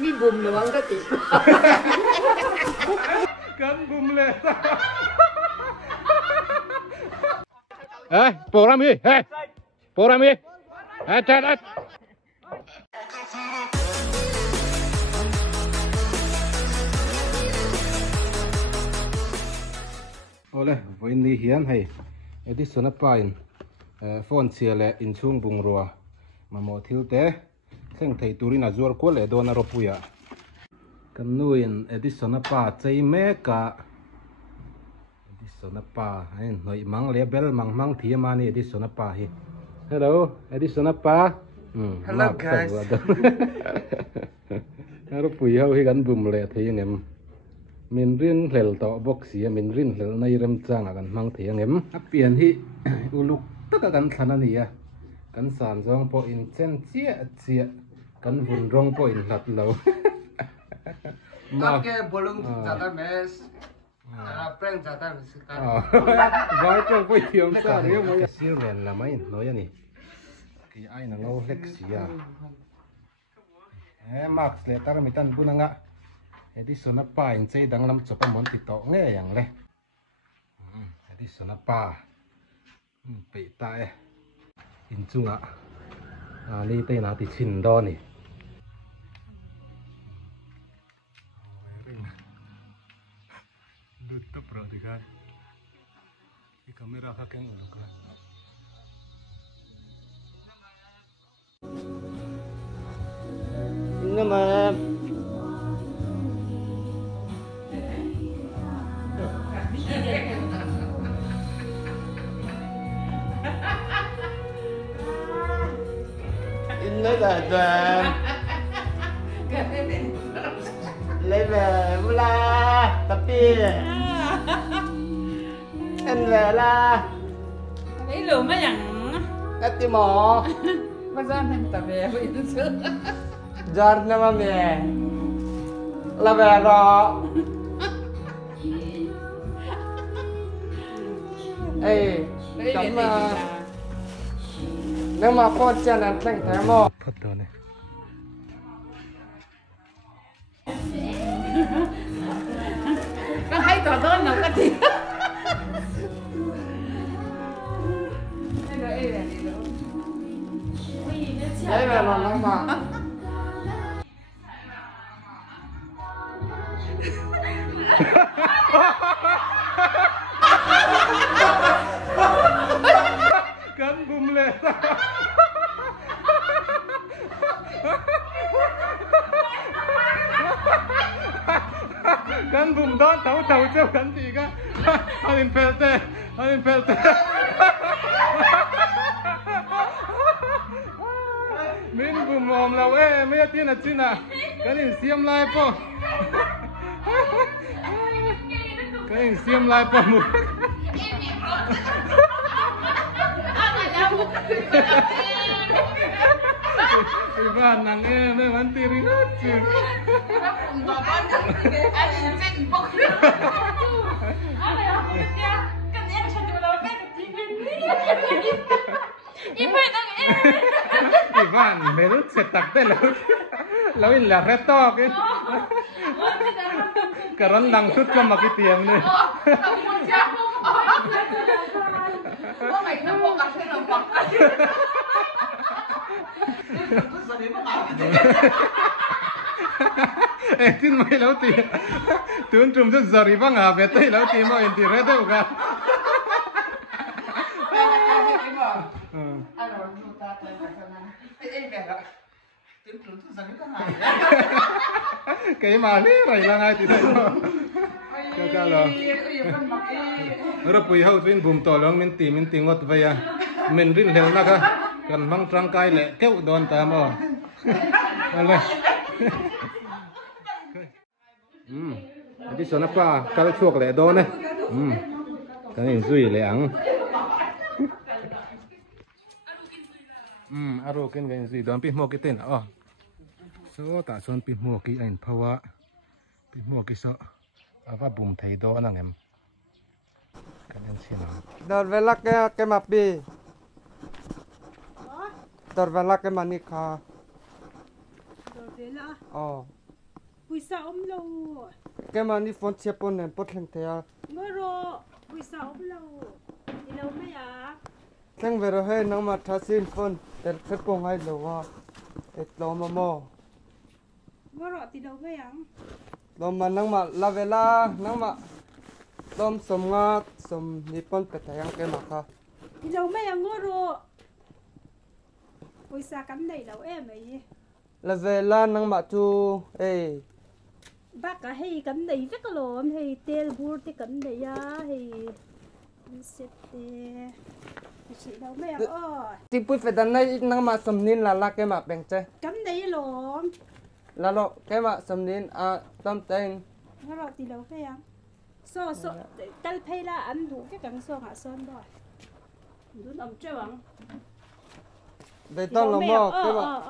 mi bùm nó bắn cái gì Kan bùm lên program đi program đi chat Ole với ni hiền hay Edison apain phone chia lệ in chung bung rùa mà mò thiếu té khen thầy turin azur ko le dona ropuya kan nuin Edison apa chei me ka Edison apa ai noi mang lebel mang thi mani Edison apa hi hello Edison apa hello guys ropuya hi kan bum le thei ngem min rin hlel to box hi min rin hlel nei rem chang kan mang thei ngem apian hi uluk taka kan thana ni ya kan san zong po in chen chia kan vun rong po in hlat lo ma ke bolong jata mes prank jata mes ka vai trong po thiam sa re mo ya sir ren la mai no ya ni ki ai na ngo lexia max le tar mi tan bunanga Edison apa in chei dang lam chopa mon ti to nge yang le Edison apa pe ta in chunga li te na ti chin do ni tutup bro di kan di kamera ka keng ulo ka ini mah nó là đoàn lấy về la tapi anh về la mấy lùm mấy nhằng cái tim mỏ bây giờ mình tập về với nó sướng giọt nó mà mẹ là về rồi ê cảm nếu mà con chân là thành thế mà thật đó này có hay tỏ đơn nào cái gì đấy là nó mà kan bum le kan bum don tau cho kan ti ka alin pelte min bum mom law me tin a china kan in siam lai po kan in siam lai po mu Ivan nang me mantiri lucu. Ivan, merut setak deh lalu in la reto ke. Karon langsut ka makitiam ni. Tin mai lau ti tun trum rất zari bang à về tây lau ti mai ti re đâu cả cái mà đi rồi là ngay thì đây cái lo rồi bây giờ mình bùm to lòng mình ti ngót vậy à mình rin heo na ka kan mang trang kai le keu don ta mo ale di sana pa kal chuak le do ne kan in zui le ang aro ken gan zui don pi mo ki ten so ta son pi mo ki ain phawa pi mo ki so ava bum thei do na ngem kan en sina đợt về lắc cái mặt bì đợt về lắc cái mặt nít kha Puisa lâu. cái mà đi phone chia pon này bớt lên thế à Ngô rô. Puisa lâu. Đi lâu mấy à? thằng về rồi hay nó mà thà xin phone để phép bông hay lâu à để lo mà mò Ngô rô đi lâu mấy à? lo mà nó mà la về la nó mà tôm sầm ngát sầm Nippon bẹt thằng cái mà ha Đi lâu mấy à ngô rô? Puisa cắm đầy lâu em ấy. la về la nó mà tu ê Bác cả hay cắm đầy rất là lộn hay tel bùa thì cắm đầy à hay xếp tê chị đâu mấy ơi thì bút phải đàn này nó mà sầm nín là cái mà bèn chơi cắm đầy lộn là lo cái mà sầm nín à tôm tên nó rồi thì đâu phải ăn so tal pay là ăn đủ cái càng so hạ sơn rồi đủ nằm chơi bằng về tao là mò cái mà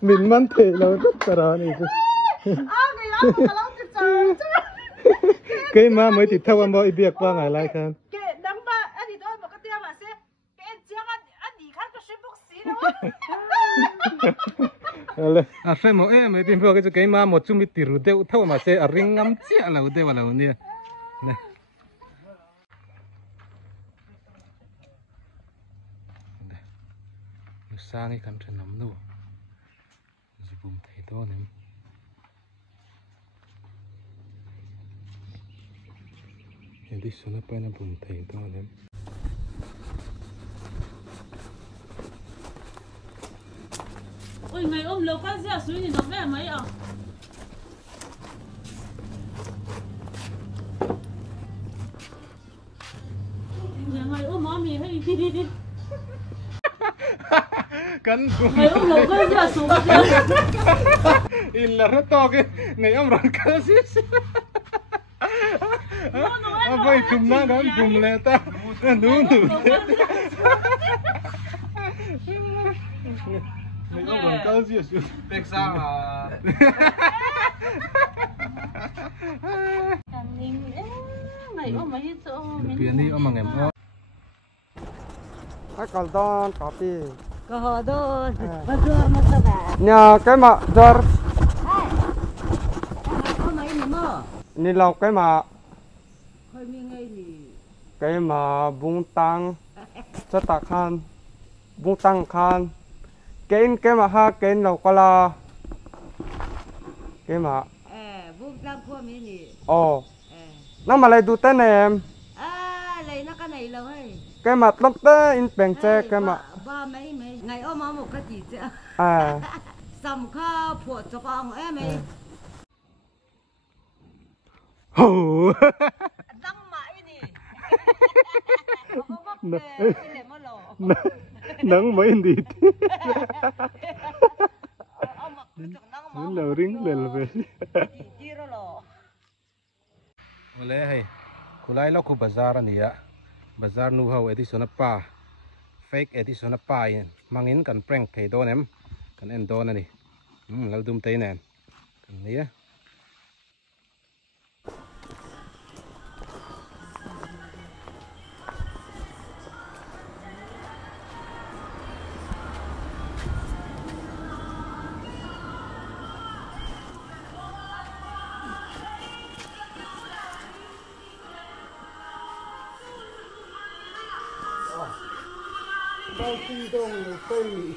mình mang thể lâu rất là này cái mà mới thì theo anh mọi việc qua ngày lại khan cái đám ba anh thì tôi một cái tiêu mà sẽ cái anh chiang anh đi khác cái ship box xí đâu à phải mỗi em mới tìm vào cái mà một chung bị tiru đeo theo mà sẽ ring ngắm chia là đeo vào nè này sang cái căn trên nắm luôn rồi bùng thấy to này hiện đi xuống nó nó bùng thấy to này ôi ngày ôm lâu quá ra suối thì nó về mấy à ngày ôm má mì hay kan ngày ôm lâu quá ra suối in là rất to cái ngày ông rồi cái gì vậy chùm nó kan chùm lẹ ta nú ngày ông rồi cái gì bẹt sao à ngày ôm mấy chỗ biển đi ông mà ngày ông cái còn to copy có hồ đó mà chưa mà sao bà nhà cái mà giờ có mấy nữa mà ni lâu cái mà hơi mi ngay thì cái mà bung tăng cho ta khan bung tăng khan cái mà ha cái lâu qua là cái mà vuông ra qua mi nè ồ nó mà lại đủ tên này em lấy nó cái này lâu hay cái mà lắm té in bèn xe cái mà ba mấy ngày ôm máu một cái gì chứ à sầm kha phụ cho con em ấy hổ đăng mãi nè không mắc để mà lò nắng mấy đi ông mặc cái nắng máu đến lờ ring lờ về chi rồi lò boleh hay kulai lo ku bazar ani ya bazar nu hau edison pa fake edison pa mangin kan prank thei don em kan en don ani laldum te nen kan nia đây kinh đông người tôi nghĩ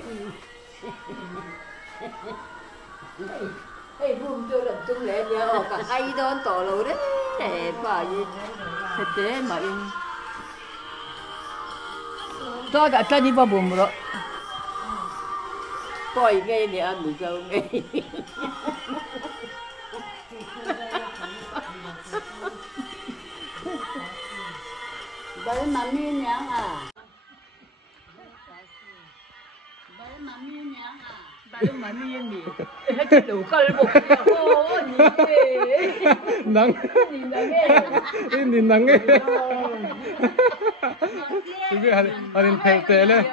hey buông cho lần tung lệ nhớ cả hai đón tỏ lối đấy để bà gì thực tế mà in tôi đã cho đi vào bụng rồi coi nghe nè anh được sao nghe bởi mà miên nhá à Baru mami yang ni, hanya lokal bukan. Oh ni nang ini nang ini harin peltele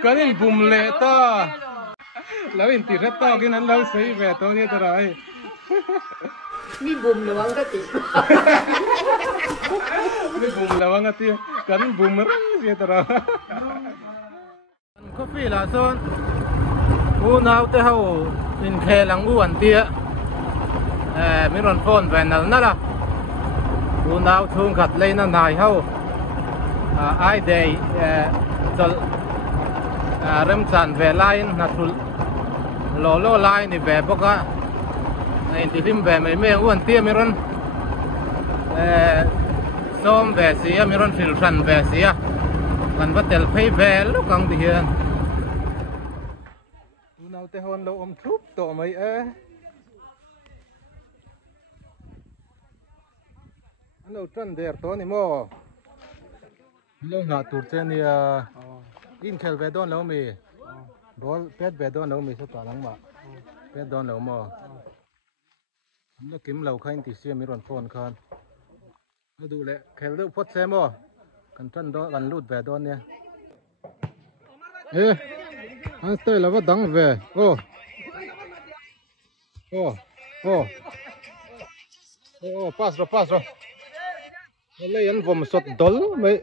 kan in bum le ta law in ti ret to cái nan law sei ve to ni ta rai Ni boom lawang kati. Ini boom lawang ati kan boomerang sih terang. Kopi lah son. Unau te hau in khelang uan tia. Miron phone venal na la. Unau thung khat leina nai hau. Ai day chol rem chan ve line na thul lo line ni ve boka. Này thì phim về mấy mẹ uốn tia miron xôm về xía miron phil trần về xía còn bắt tel pay về lúc càng thì hiện nào te hôn lâu om thup tổ mấy lâu trần đẹp to này mò lâu nào tụt trên thì in khel về đón lâu mì ball pet về đón lâu mì sẽ tỏa lắm mà pet đón lâu mò nó kiếm lầu khay thì xem mấy đoạn phone khan nó đủ lệ khéo được phốt xem mò cần chân đó gần lút về đó nè ê anh tới là bắt đắng về ô pass rồi lấy anh vòng sọt đol mấy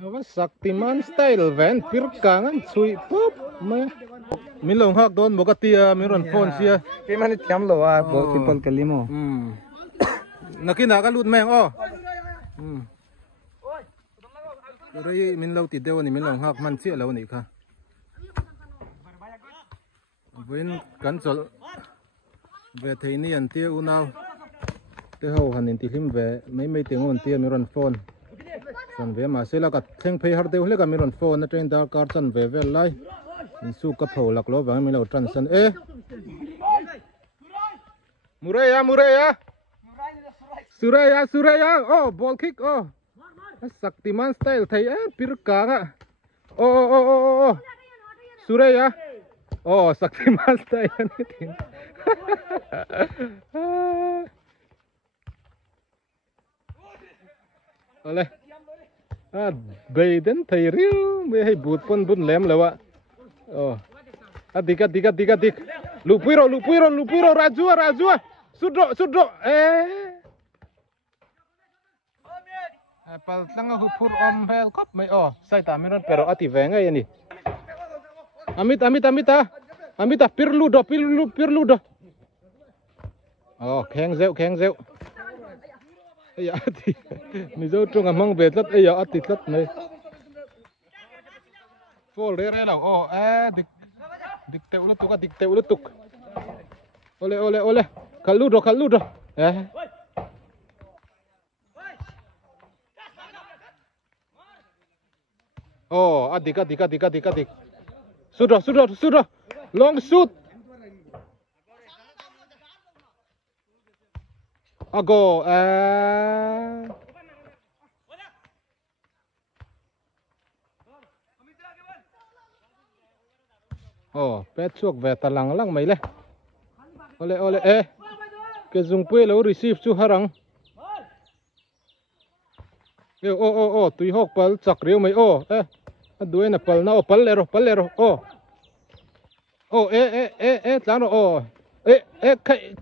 nó vẫn Shaktiman style vén pirkang anh chui pop mấy mình lồng hắc đón một cái tia mình run phone xia cái mà chấm lỗ à bộ simple cái limo nó kia nào cái lút mèo rồi mình lâu tịt đâu này mình lồng hắc man xia lâu này cả với cắn chọn về thấy ni anh tia u nào tia hậu hành thì phim về mấy tiếng on tia mình run phone chân về mà sẽ là cái thằng pay hard đều lấy cái mình run phone nó trên đó card chân về lại mình su cấp hậu lạc lỗ và mình lâu trần sân Suraya oh ball kick oh Shaktiman style thấy pirka á oh Suraya oh Shaktiman style anything ole Biden thấy riu mấy hay bút pun lem lâu ạ adik Lupiro Rajua Sudro pal tanga hupur om hel kop mai sai ta miron pero ati venga yani amita pirlu do kheng zeu ya ati mi zo trung among ve tlat ya ati tlat mai fol re lo dik te ulutuk ole kalludo adik sudah long shoot ago pet chuộc về talang lang mấy le ole cái dùng quê lâu receive chu harang tui hok pal chak riu mai duai na pal na pal lero tano kai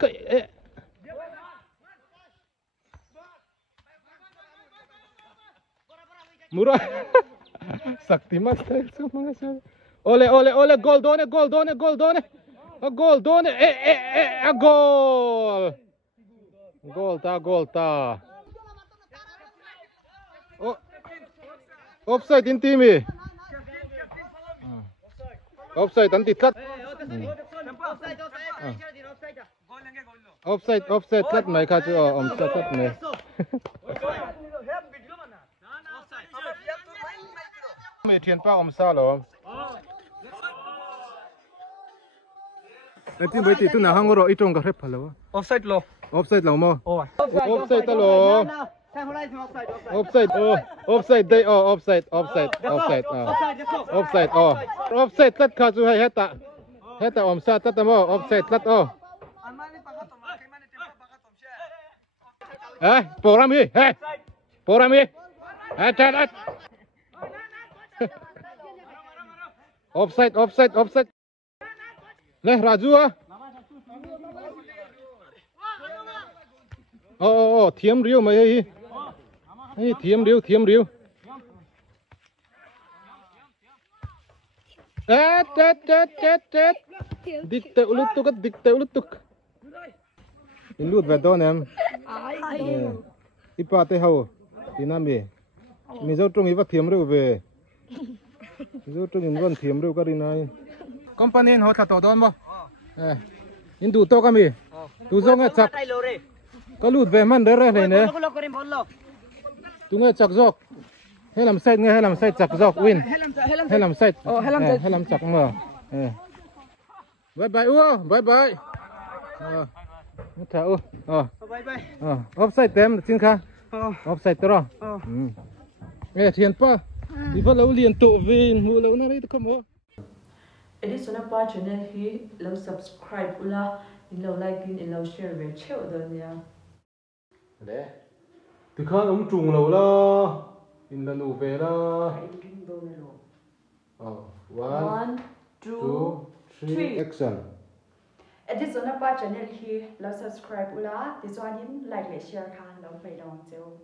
Murai Shaktiman style so mga sabi ole gol done gol ta offside in timi offside anti tat offside tat mai kha chu offside tat mai mai thian pa sa lo Nanti berarti itu nah hangoro itu enggak rep halo. offside lo mo. Offside lo. Offside day offside. Offside tat kazu hai heta omsa tat mo offside tat program hi. Tat. Offside. Leh Raju thiếm riêu mày hay thiếm riêu chết dik teu lút tuk in lút về đó em ipa te hậu tina mi dâu trung iva thiếm riêu về dâu trung in văn thiếm riêu cái này company họ thật tốt đón bo in đủ to kami tu dâu nghe chắc có lút về man đấy này nè tu nghe chắc dọc hay làm sai chắc dọc win hay làm sai hay làm chắc mà bye bye mất thảo offside tem xin kha offside đó nghe thiền pa đi vào lâu liền tụ về mua lâu nó đấy không có edit sona pa channel hi lo subscribe ula in lo like in lo share về cheo don ya đấy từ khăn ông trùng lâu la in là nụ về la 1 2 3 action edit sona pa channel hi lo subscribe ula ti chuan in like le share khan lo pe dong cheu